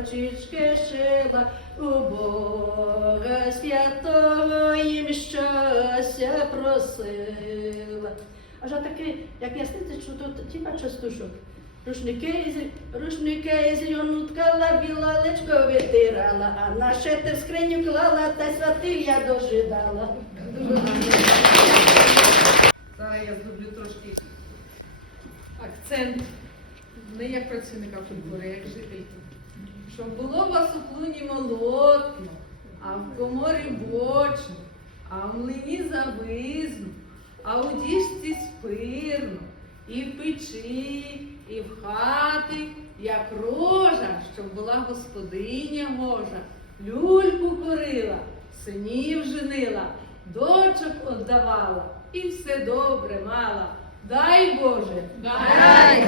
дочечки шила у Бога святого їм щастя просила. Аж таки, як ясниця, що тут тіма частушок. Рушники із рушники із льону ткала, біла личко витирала, а на шити в скриню клала, та святив я дожидала. Та я зроблю трошки акцент не як працівника культури, як жительки. Щоб було вас у клуні молотно, а в коморі бочно, а в млині завизно, а у діжці спирно, і в печі, і в хати, як рожа, щоб була господиня можа, люльку корила, синів женила, дочок отдавала і все добре мала. Дай Боже, Дай